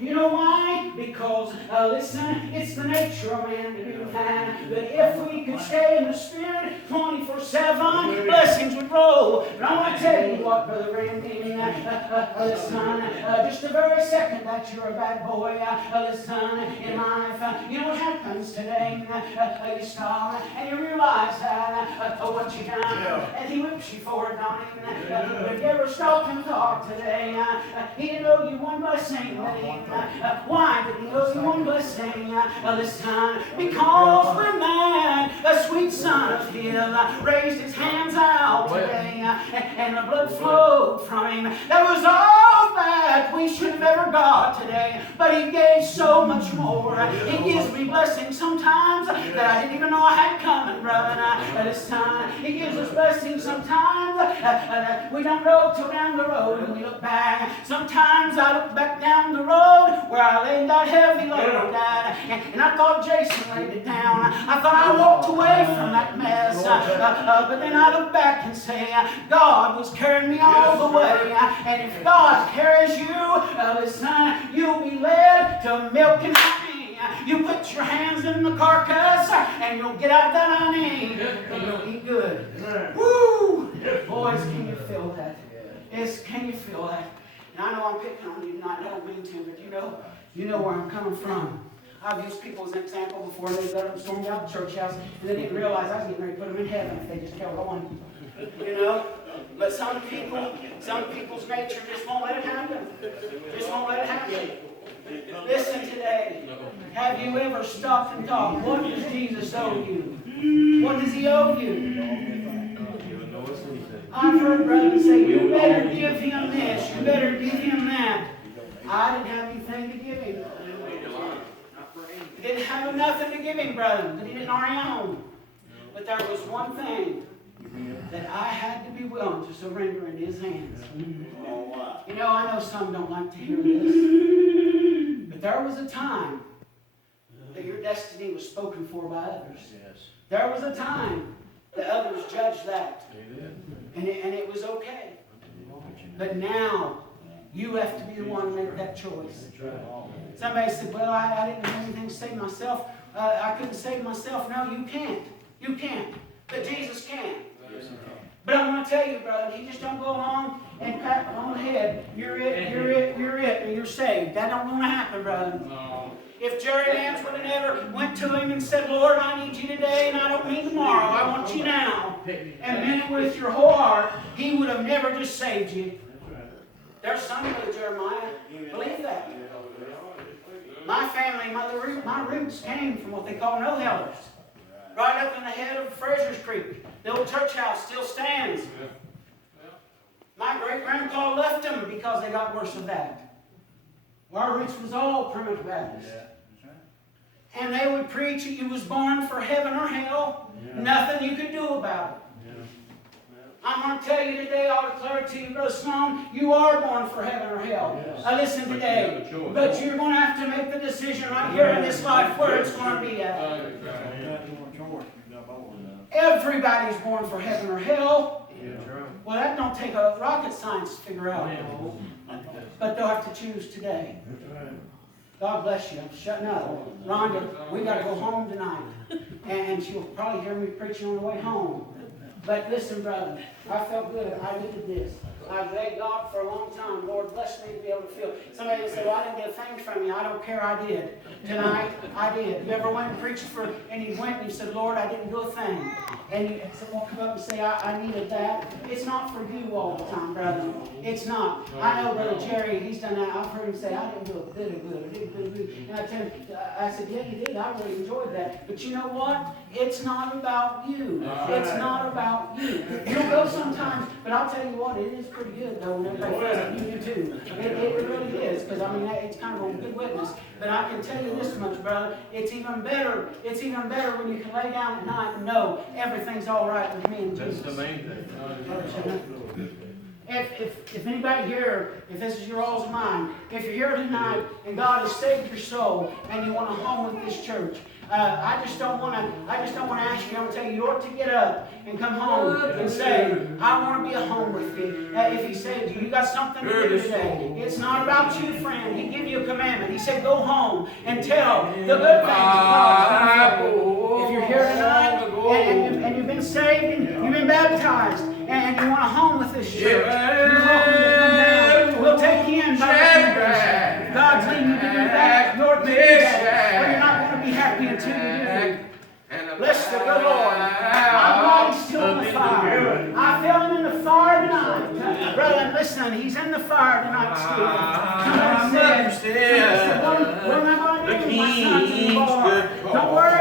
you know why? Because, listen, it's the nature of man to do that. But if we could stay in the Spirit 24/7, blessings would roll. But I want to tell you what, Brother Randy, listen, just the very second that you're a bad boy, listen, in life, you know what happens today? You stop and you realize that what you done, and He whips you for it, don't He? But if you ever stop and talk today, He didn't owe you one blessing. Why did He owe you one blessing? Listen, because when man, a sweet son of His, raised his hands out today, and the blood flowed from Him, that was all that we should have ever got today. But He gave so much more. He gives me blessings sometimes that I didn't even know I had coming, brother. Listen, He gives us blessings sometimes that we don't know till down the road when we look back. Sometimes I look back down the road where I laid that heavy load down, and I thought Jason laid it down. I thought I walked away from that mess. But then I look back and say, God was carrying me all the way. And if God carries you, listen, you'll be led to milk and honey. You put your hands in the carcass and you'll get out that honey and you'll eat good. Woo! Boys, can you feel that? Yes, can you feel that? And I know I'm picking on you tonight. I don't mean to, but you know where I'm coming from. I've used people as an example before. They let them storm out the church house, and they didn't realize I was getting ready to put them in heaven if they just kept going. You know? But some people's nature just won't let it happen. Just won't let it happen. Listen today. Have you ever stopped and thought, what does Jesus owe you? What does He owe you? I've heard brothers say, you better give Him this, you better give Him that. I didn't have anything to give Him. Didn't have nothing to give Him, brother, that He didn't already own. But there was one thing that I had to be willing to surrender in His hands. You know, I know some don't like to hear this, but there was a time that your destiny was spoken for by others. There was a time that others judged that, and it was okay. But now, you have to be the one to make that choice. Somebody said, well, I didn't have anything to save myself. I couldn't save myself. No, you can't. You can't. But Jesus can. But I'm going to tell you, brother, He just don't go along and pat on the head. You're it, you're it, you're it, and you're saved. That don't going to happen, brother. No. If Jerry Lance would have never went to Him and said, Lord, I need you today, and I don't mean tomorrow, I want you now, and meant it with your whole heart, He would have never just saved you. There's some of Jeremiah. Believe that. My family, my roots came from what they call no-hellers. Right up in the head of Fraser's Creek. The old church house still stands. My great-grandpa left them because they got worse of that. Our roots was all primitive Baptist. And they would preach that you was born for heaven or hell. Nothing you could do about it. I'm going to tell you today, I'll declare it to you, Brother Sloan, you are born for heaven or hell. Listen today. But you're going to have to make the decision right here in this life where it's going to be at. Everybody's born for heaven or hell. Well, that don't take a rocket science to figure out. But they'll have to choose today. God bless you. I'm shutting up. Rhonda, we got to go home tonight. And she'll probably hear me preaching on the way home. But listen, brother, I felt good. I needed this. I begged God for a long time. Lord, bless me to be able to feel. Somebody said, well, I didn't get a thing from you. I don't care. I did. Tonight, I did. You ever went and preached and you went and you said, Lord, I didn't do a thing. And someone come up and say, I needed that. It's not for you all the time, brother. It's not. I know Brother Jerry, he's done that. I've heard him say, I didn't do a bit of good. I didn't do good. And I said, yeah, you did. I really enjoyed that. But you know what? It's not about you. It's not about you. You'll go sometimes, but I'll tell you what, it is pretty good, though, when everybody feels like you do too. It really is, because, I mean, it's kind of a good witness. But I can tell you this much, brother, it's even better when you can lay down at night and know everything's all right with me and Jesus. That's the main thing. If anybody here, if this is your all's of mine, if you're here tonight and God has saved your soul and you want to home with this church, I just don't want to ask you. I'm going to tell you, you ought to get up and come home and say, I want to be at home with you. If he said, you got something to do today. It's not about you, friend. He gave you a commandment. He said, go home and tell the good things of God's done for you. If you're here tonight and you've been saved and you've been baptized and you want a home with this church, you're welcome to come down. We'll take you in by recommendation. God's leading you to do that. Lord, to do that. Or you're not going to be happy until you do. Bless the good Lord. I'm glad He's still in the fire. I felt Him in the fire tonight. Brother, listen, He's in the fire tonight, Stephen. Somebody said, what am I going to do? My son's in the bar. Don't worry